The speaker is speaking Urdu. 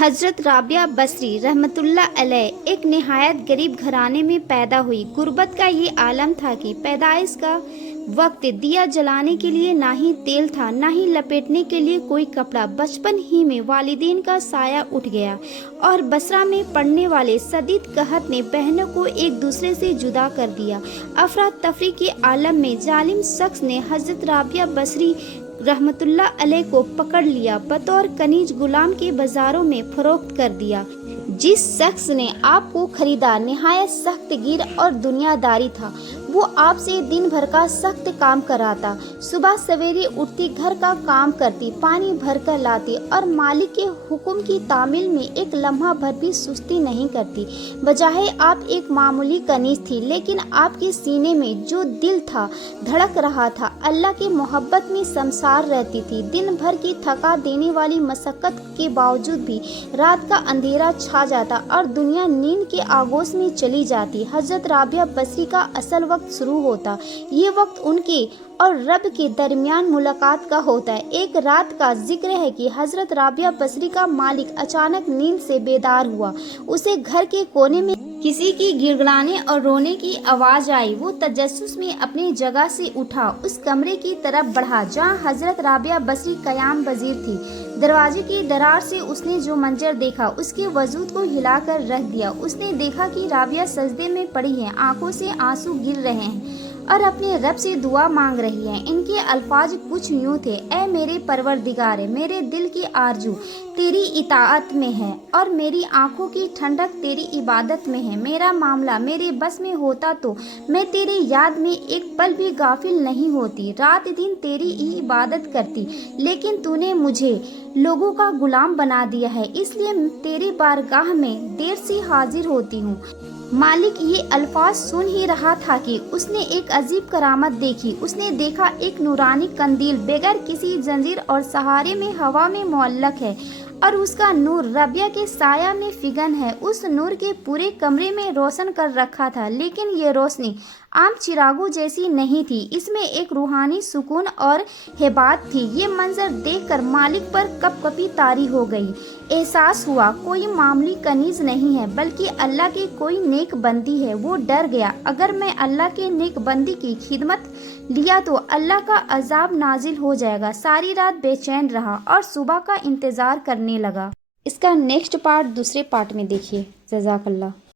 حضرت رابعہ بصری رحمتullah علیہ ایک نہایت غریب گھرانے میں پیدا ہوئی۔ غربت کا یہ عالم تھا کہ پیدائش کا وقت دیا جلانے کے لیے نہ ہی تیل تھا، نہ ہی لپیٹنے کے لیے کوئی کپڑا۔ بچپن ہی میں والدین کا سایہ اٹھ گیا اور بصرہ میں پڑھنے والے شدید قحط نے بہنوں کو ایک دوسرے سے جدا کر دیا۔ افراتفری کے عالم میں ظالم شخص نے حضرت رابعہ بصری رحمتullah علیہ کو پکڑ لیا، بطور کنیز غلام کے بازاروں میں فروخت کر دیا۔ جس شخص نے آپ کو خریدا نہایت سخت گیر اور دنیا داری تھا۔ وہ آپ سے دن بھر کا سخت کام کراتا، صبح سویرے اٹھتی، گھر کا کام کرتی، پانی بھر کر لاتی اور مالک کے حکم کی تعمیل میں ایک لمحہ بھر بھی سستی نہیں کرتی۔ بجائے آپ ایک معمولی کنیز تھی، لیکن آپ کے سینے میں جو دل تھا دھڑک رہا تھا، اللہ کی محبت میں شمشار رہتی تھی۔ دن بھر کی تھکا دینے والی مشقت کے باوجود بھی رات کا اندھیرا چھا جاتا اور دنیا نیند کے آغوش میں چلی جاتی۔ حضرت رابعہ بصری کا اصل وقت شروع ہوتا۔ یہ وقت ان کے اور رب کے درمیان ملاقات کا ہوتا ہے۔ ایک رات کا ذکر ہے کہ حضرت رابعہ بصری کا مالک اچانک نیند سے بیدار ہوا۔ اسے گھر کے کونے میں کسی کی گڑگڑانے اور رونے کی آواز آئی۔ وہ تجسس میں اپنی جگہ سے اٹھا، اس کمرے کی طرف بڑھا جہاں حضرت رابعہ بصری قیام پذیر تھی۔ دروازے کی درار سے اس نے جو منظر دیکھا اس کے وجود کو ہلا کر رکھ دیا۔ اس نے دیکھا کہ رابعہ سجدے میں پڑی ہے، آنکھوں سے آنسو گر رہے ہیں اور اپنے رب سے دعا مانگ رہی ہے۔ ان کے الفاظ کچھ یوں تھے: اے میرے پروردگار، میرے دل کی آرزو تیری اطاعت میں ہے اور میری آنکھوں کی ٹھنڈک تیری عبادت میں ہے۔ میرا معاملہ میرے بس میں ہوتا تو میں تیری یاد میں ایک پل بھی غافل نہیں ہوتی، رات دن تیری ہی عبادت کرتی، لیکن تو نے مجھے لوگوں کا غلام بنا دیا ہے، اس لیے تیری بارگاہ میں دیر سے حاضر ہوتی ہوں۔ مالک یہ الفاظ سن ہی رہا تھا کہ اس نے ایک عجیب کرامت دیکھی۔ اس نے دیکھا ایک نورانی قندیل بغیر کسی زنجیر اور سہارے میں ہوا میں معلق ہے اور اس کا نور رابعہ کے سایہ میں فگن ہے۔ اس نور کے پورے کمرے میں روشن کر رکھا تھا، لیکن یہ روشنی عام چراغوں جیسی نہیں تھی، اس میں ایک روحانی سکون اور ہیبت تھی۔ یہ منظر دیکھ کر مالک پر کپ کپی طاری ہو گئی۔ احساس ہوا کوئی معمولی کنیز نہیں ہے بلکہ اللہ کی کوئی نیک بندی ہے۔ وہ ڈر گیا، اگر میں اللہ کے نیک بندی کی خدمت لیا تو اللہ کا عذاب نازل ہو جائے گا۔ ساری رات بے چین رہا اور صبح کا انتظار کرنے لگا۔ اس کا نیکسٹ پارٹ دوسرے پارٹ میں دیکھیے۔ جزاک اللہ۔